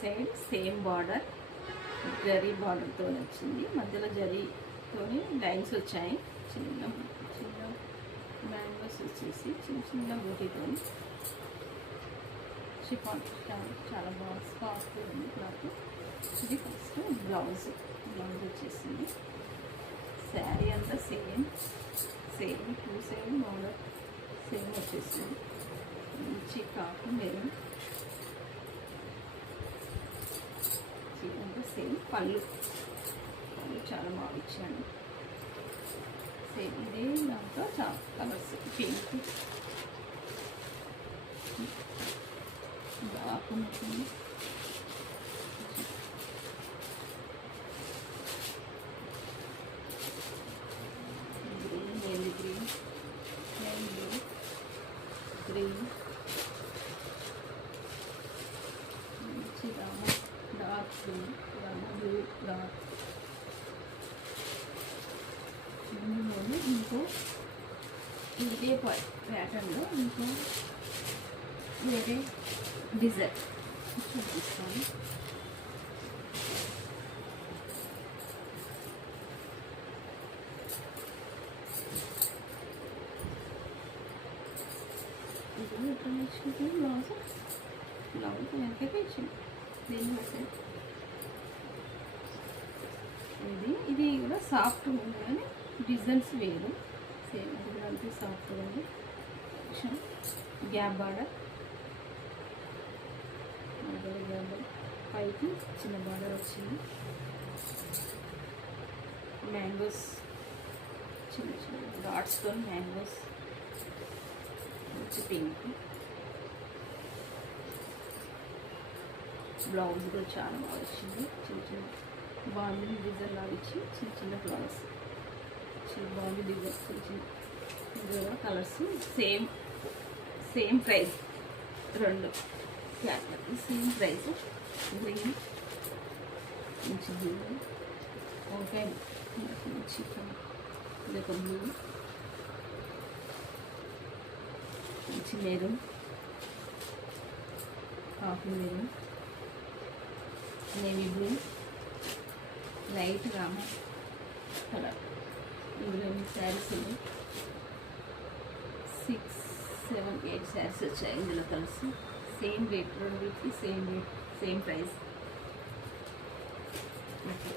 Side same border, zari బార్డర్తో వచ్చింది. మధ్యలో జరీతోని లైన్స్ వచ్చాయి. చిన్న చిన్న మ్యాంగోస్ వచ్చేసి చిన్న చిన్న బూటీతో షిఫాన్ చాలా బాగా సాఫ్ట్ ఉంది క్లాత్. ఇది ఫస్ట్ బ్లౌజ్ వచ్చేసింది. శారీ అంతా same two same model same వచ్చేసింది. మంచి కాటన్ మెరూన్ అంతా సేమ్. పళ్ళు చాలా బాగా ఇచ్చాను. సేమ్ ఇదే దాంట్లో చాలా కలర్స్, పింక్ డార్క్ ఉంటుంది, గ్రీన్, నేవీ గ్రీన్, గ్రీన్, మంచి డార్క్ గ్రీన్, బ్లూ డార్క్. ఇందులోనే ఇంకో ఇదే ప్యాటర్న్లో ఇంకో వేరే డిజైన్ చూపిస్తాను. ఇది ఎక్కడ నేర్చుకుంటే బ్లౌజ్ వెనకైతే ఇచ్చింది. దీన్ని బట్టి ఇది కూడా సాఫ్ట్ ఉంది కానీ డిజైన్స్ వేరు. సేమ్ అది కూడా అంతే సాఫ్ట్ ఉంది. గ్యాప్ బార్డర్, పైకి చిన్న బార్డర్ వచ్చింది. మ్యాంగోస్ చిన్న చిన్న డాట్స్తో మ్యాంగోస్, మంచి పింక్. బ్లౌజ్ కూడా చాలా బాగా వచ్చింది. చిన్న చిన్న బాంబీ డిజైన్ లాగా ఇచ్చి చిన్న చిన్న ఫ్లవర్స్, చిన్న బాంబీ డిజైన్ చిన్న చిన్న కలర్స్. సేమ్ ప్రైస్, రెండు సేమ్ ప్రైస్. గ్రీన్, మంచి బ్లూ, వంకాయ మంచి ఇదొక బ్లూ, మంచి maroon, coffee maroon, navy blue, light Rama colour. ఇందులో శారీస్ 6, 7, 8 శారీస్ వచ్చాయి. ఇందులో కలిసి సేమ్ రేట్, రెండింటికి same rate, same price. Okay.